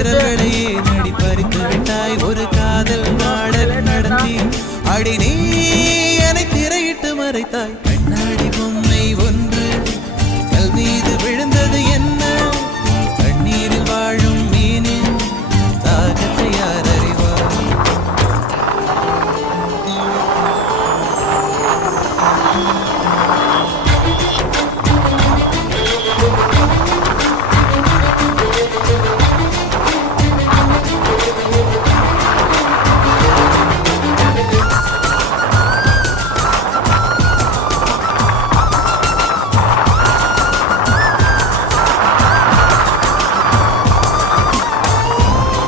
விரல்களையே நடி பறித்து விட்டாய் ஒரு காதல் நாடகம் நடத்தி அடி நீ என்னை திரையிட்டு மறைத்தாய்